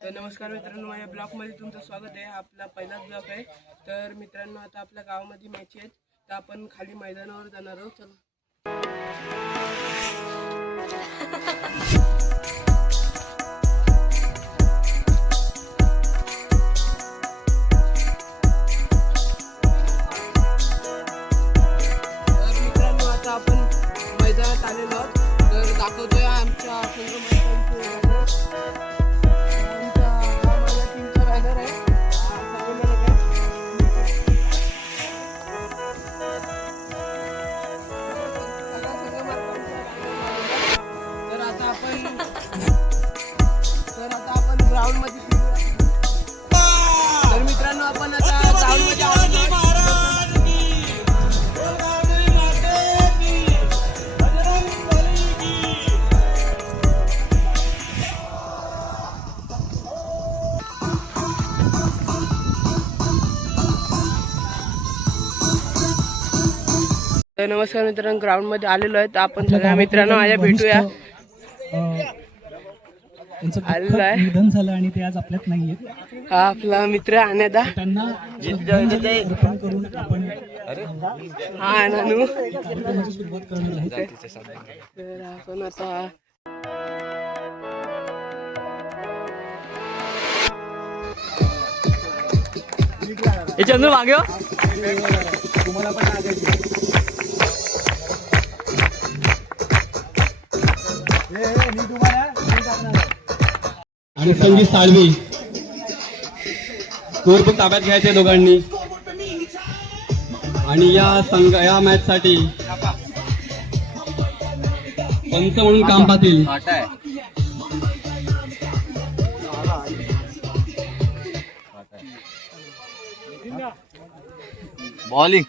तर नमस्कार मित्रांनो, माझ्या ब्लॉगमध्ये तुमचं स्वागत आहे. आपला पहिलाच ब्लॉग आहे. तर मित्रांनो, आता आपल्या गावामध्ये मॅच आहेत, तर आपण खाली मैदानावर जाणार आहोत. चला. तर मित्रांनो, आता आपण मैदानात आलेलो आहोत. तर दाखवतोय आमच्या ग्राउंड मध्ये. तर मित्रांनो, आपण आता ग्राउंड मध्ये आलो. तर नमस्कार मित्रांनो, ग्राउंड मध्ये आलेलो आहे. तर आपण सगळ्या मित्रांनो माझ्या भेटूया. निधन झालं आणि ते आज आपल्यात नाहीये. हा आपला मित्र अनेदा. त्यांना अर्पण करून आपण हा नानू. कार्यक्रमाची सुरुवात करणार आहे. तर आपण आता चंद्र मागे तुम्हाला पण आणि संगीत साळवी स्कोर पण ताब्यात घ्यायचे दोघांनी. आणि या मॅच साठी पंच म्हणून काम पाहतील. बॉलिंग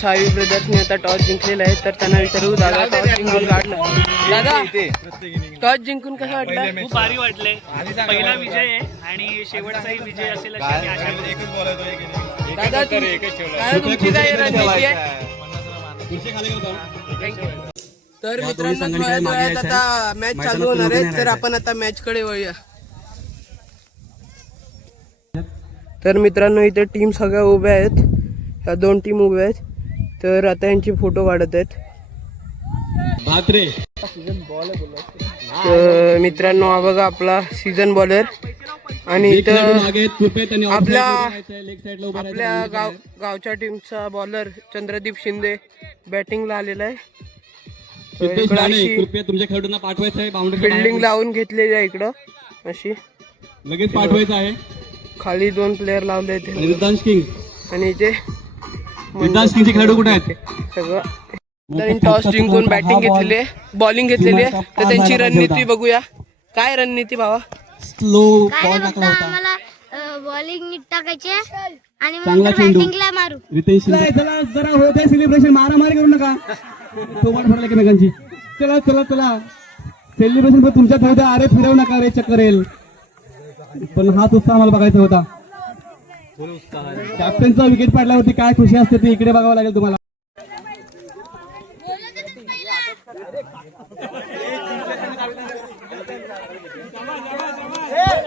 साई ब्रदर्सने आता टॉस जिंकलेला आहे. तर त्यांना विचारू, दादा टॉस जिंकून काढला. दादा टॉस जिंकून कसं वाटलं? खूप भारी वाटलंय. पहिला विजय आहे आणि शेवटचाही विजय असेल अशी आम्ही आशा करतो. दादा तुमची काय रणनीती आहे? तर मित्रांनो, थोड्या वेळात आता मॅच चालू होणार आहे. तर आपण आता मॅच कडे वळूया. तर मित्रांनो, इथे टीम सगळ्या उभ्या आहेत. ह्या दोन टीम उभ्या आहेत. तर आता यांची फोटो काढत आहेत. तर मित्रांनो, हा बघा आपला सीझन बॉलर. आणि इथं आपल्या गावच्या टीमचा बॉलर चंद्रदीप शिंदे बॅटिंगला आलेला आहे. तुमच्या खेळाडूंना पाठवायचं आहे. फिल्डिंग लावून घेतलेली आहे इकडं अशी. लगेच पाठवायचं आहे. खाली दोन प्लेअर लावले आहेत. रिद्धांश किंग आणि इथे किंगचे खेळाडू कुठे आहेत? सगळं. त्यांनी टॉस जिंकून बॅटिंग घेतलेली आहे, बॉलिंग घेतलेली आहे. तर त्यांची रणनीती बघूया. काय रणनीती भावा? स्लो बॉल टाकला होता. मला बॉलिंग नीट टाकायची आणि चांगला चेंडू. बॅटिंगला मारू. रितेश चला जरा होते सेलिब्रेशन. मारामारी करू नका. सोबत भरले एकमेकांची. चला चला चला सेलिब्रेशन पण तुमच्यात होऊ द्या. अरे फिरवू नका रे, चक्कर येईल. पण हाच उत्साह मला बघायचा होता. कॅप्टनचा विकेट पडला होती. काय खुशी असते ती इकडे बघावं लागेल तुम्हाला.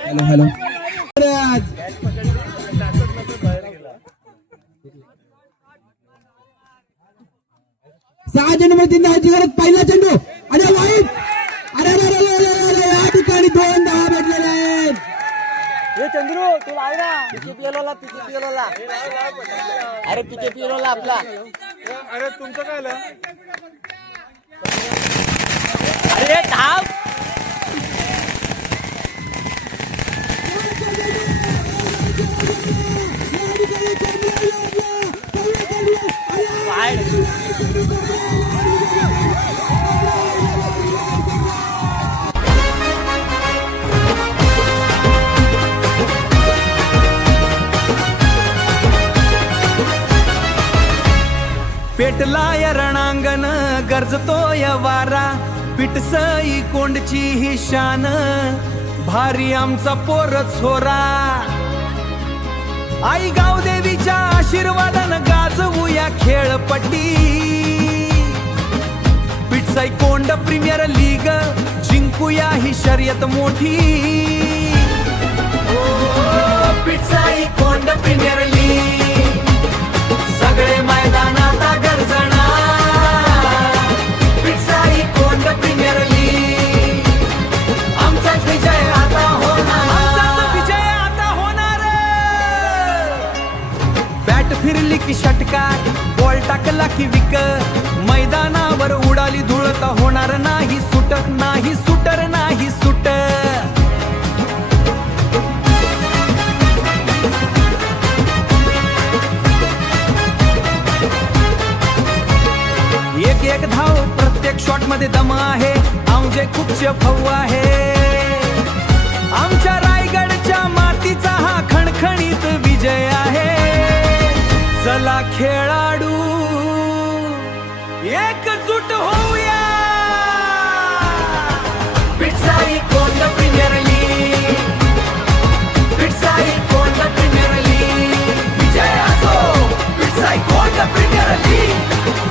हॅलो हॅलो 6 नंबर 3 धावाची गरज. पहिला चेंडू आणि वाईट. अरे या ठिकाणी 2 धावा भेटलेल्या आहेत. चंद्रू तू लाव ना. पिकेपीएलला अरे पिकेपीएलला आपला. अरे तुमचं काय आलं? अरे धाव. पेटलाय रणांगण गरजतोय वारा. पिटसई कोंडची ही शान भारी आमचा पोर छोरा. आई गावदेवीच्या आशीर्वादानं गाजवूया खेळपट्टी. पिटस पिटसाई कोंड प्रीमियर लीग जिंकूया ही शर्यत मोठी पिटसाई कोंड प्रीमियर लीग सगळे मैदानात गर्जना पिटसाई कोंड प्रीमियर लीग आमचाच विजय आता होणार बॅट फिरली की षटकार बॉल टाकला की विक मैदानावर उडाली धुळत होणार नाही सुट नाही सुटर नाही सुट एक एक धाव प्रत्येक शॉट मध्ये दम आहे आमचे खूपचे भाऊ आहे आमच्या रायगडच्या मातीचा हा खणखणीत विजय आहे चला खेळाडू एकजूट होऊया पिटसाई कोंड प्रीमियर लीग पिटसाई कोंड प्रीमियर लीग विजय असो पिटसाई कोंड प्रीमियर लीग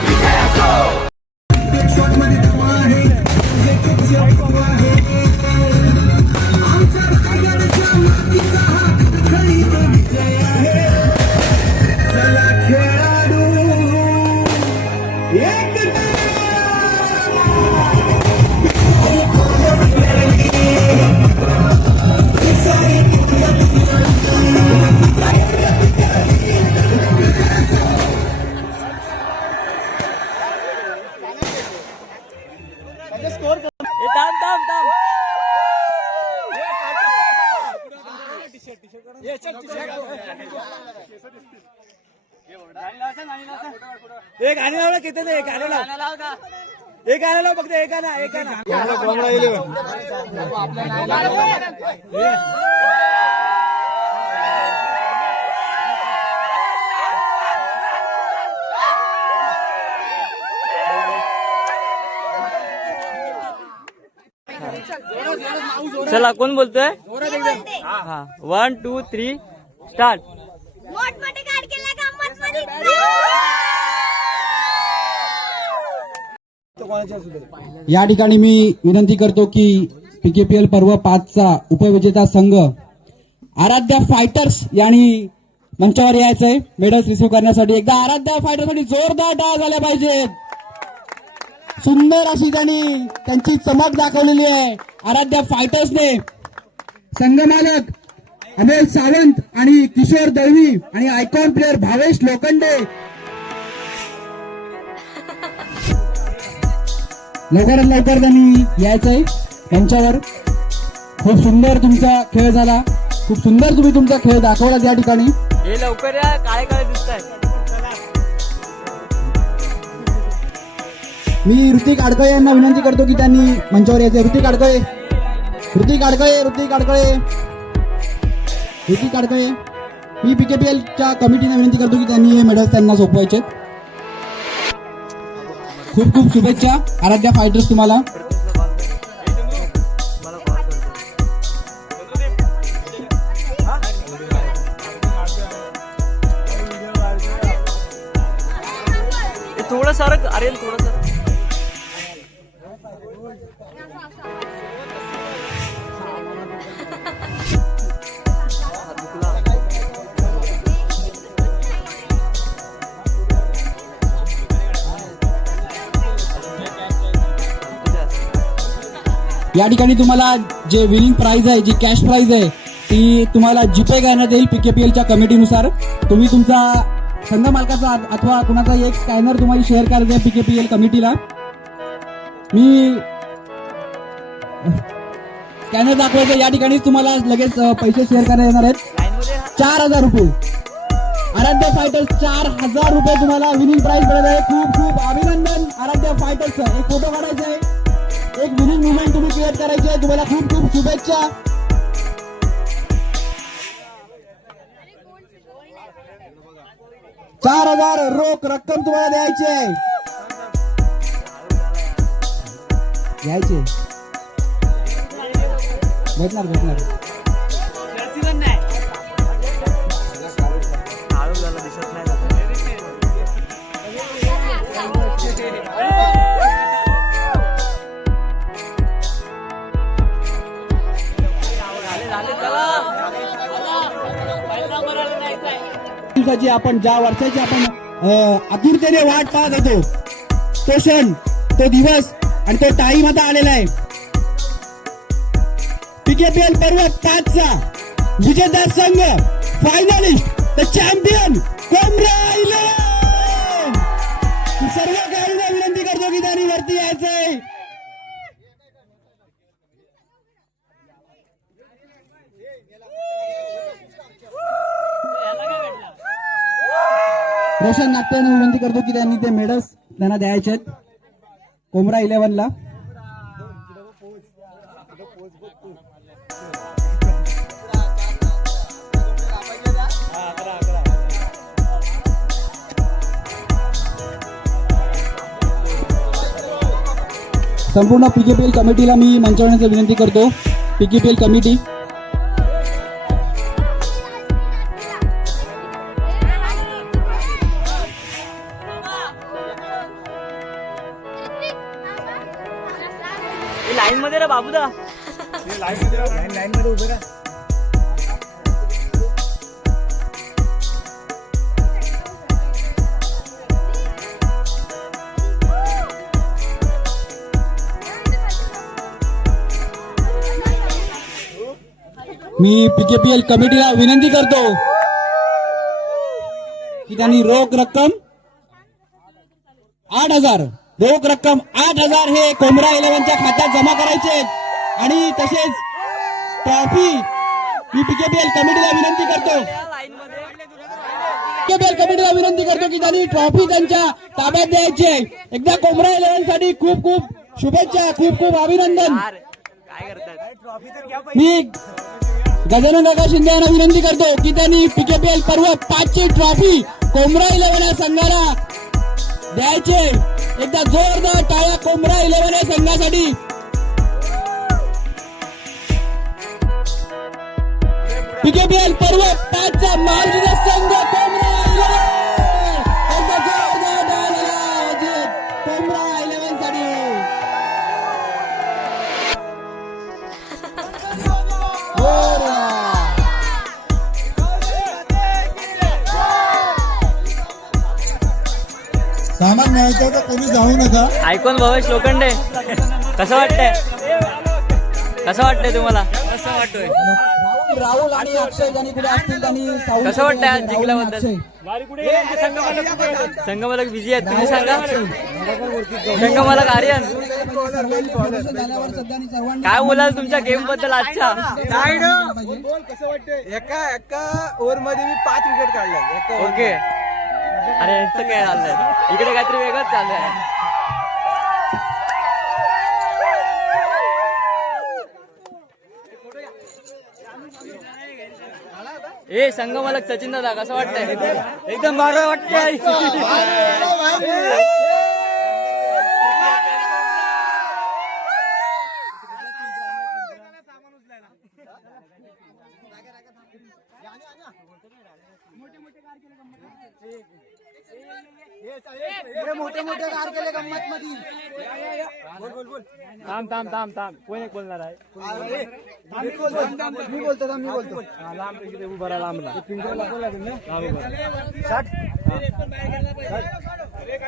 विजय असो एक गाणी लावला किती नाही गाणी लाव एक गाणं लाव फक्त एक गाणं चला कोण बोलतोय हा 1 2 3 स्टार्ट मोठमोठे गाड केला का मतमध्ये या ठिकाणी मी विनंती करतो की PKPL पर्व 5 चा उपविजेता संघ आराध्या फायटर्स यांनी मंचावर यायचंय मेडल्स रिसीव्ह करण्यासाठी एकदा आराध्या फायटर्ससाठी जोरदार टाळ्या झाल्या पाहिजेत सुंदर अशी त्यांनी त्यांची चमक दाखवलेली आहे आराध्या फायटर्सने संघ मालक अमोल सावंत आणि किशोर दळवी आणि आयकॉन प्लेअर भावेश लोखंडे लवकरात लवकर त्यांनी यायचंय त्यांच्यावर खूप सुंदर तुमचा खेळ झाला खूप सुंदर तुम्ही तुमचा खेळ दाखवला या ठिकाणी हे लवकर या काय काय दिसतंय मी ऋतिक आडकळे यांना विनंती करतो की त्यांनी मंचावर यायचे ऋतिक आडकळे मी PKPL च्या कमिटीने विनंती करतो की त्यांनी हे मेडल्स त्यांना सोपवायचे खूप खूप शुभेच्छा आराध्या फायटर्स तुम्हाला थोडं सरक अरे थोडं सरक या ठिकाणी तुम्हाला जे विनिंग प्राइज आहे जी कॅश प्राइज आहे ती तुम्हाला जीपे करण्यात येईल PKPL च्या कमिटीनुसार तुम्ही तुमचा संघ मालकाचा अथवा कुणाचा एक स्कॅनर तुम्हाला शेअर करायचा आहे PKPL कमिटीला मी स्कॅनर दाखवायचं या ठिकाणी तुम्हाला लगेच पैसे शेअर करायला येणार आहेत 4,000 रुपये आराध्या फायटर्स 4,000 रुपये तुम्हाला विनिंग प्राइज मिळत आहे खूप खूप अभिनंदन आराध्या फायटर्सचं एक फोटो काढायचा आहे एक विनिंग मुवमेंट तुम्ही क्रिएट करायची आहे तुम्हाला खूप खूप शुभेच्छा 4,000 रोख रक्कम तुम्हाला द्यायची आहे भेटणार दिवसाची आपण ज्या वर्षाची आपण आतुरतेने वाट पाहत होतो तो क्षण, तो दिवस आणि तो टाइम आता आलेला आहे. पीकेपीएल पर्व 5 चा विजेता संघ, फायनलिस्ट, द चॅम्पियन कोमरा 11. सर्व खेळाडूंना विनंती करतो की त्यांनी वरती यायचंय. रोशन नाट्याने विनंती करतो की त्यांनी ते मेडल्स त्यांना द्यायचे आहेत कोमरा 11 ला. संपूर्ण पीकेपीएल कमिटीला मी मंचावण्याची विनंती करतो. पीकेपीएल कमिटी लाईन मध्ये रे बाबूदा. लाईन मध्ये उभे राहा. मी पीकेपीएल कमिटीला विनंती करतो की त्यांनी रोख रक्कम 8,000 रोख रक्कम 8,000 हे कोमरा 11च्या खात्यात जमा करायचे आणि तसेच ट्रॉफी मी पीकेपीएल कमिटीला विनंती करतो. पीकेपीएल कमिटीला विनंती करतो की त्यांनी ट्रॉफी त्यांच्या ताब्यात द्यायची आहे. एकदा कोमरा 11 साठी खूप खूप शुभेच्छा, खूप खूप अभिनंदन. काय करतात? मी गजानन काका शिंदे यांना विनंती करतो की त्यांनी पीकेपीएल पर्व 5 ची ट्रॉफी कोमरा 11 या संघाला द्यायचे. एकदा जोरदार टाळ्या कोमरा 11 या संघासाठी. पीकेपीएल पर्व 5 चा महाराष्ट्र संघ कोमरा 11. एकदा जोरदार टाळ्या कोमरा 11 साठी. सामान न्यायचं तर कोणी जाऊ नका. ऐकून भवेश लोखंडे, कसं वाटतंय? कसं वाटतंय तुम्हाला? कसं वाटतंय? राहुल आणि अक्षय ज्यांनी पुढे असतील त्यांनी कसं वाटतंय आज जिंकल्याबद्दल? संघमालक बिझी आहेत, तुम्ही सांगा. संघमालक आर्यन, काय बोलाल तुमच्या गेम बद्दल आजच्या? कसं वाटतंय? एका ओव्हर मध्ये मी 5 विकेट काढल्या. ओके. अरे यांचं काय चाललंय? इकडे काहीतरी वेगळंच चालू आहे. ए संघमालक सचिन दादा, कसं वाटतंय? एकदम बरं वाटतंय. मोठे मोठे कार केले गंमत मध्ये. थांब कोण एक बोलणार आहे? मी बोलतो. लांब इकडे उभा राहा. लांबला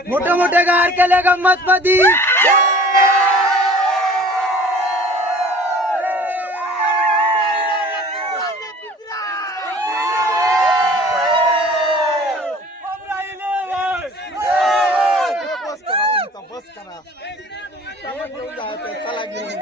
मोठे मोठे कार केले गंमत मध्ये. बस करा. चला घेऊन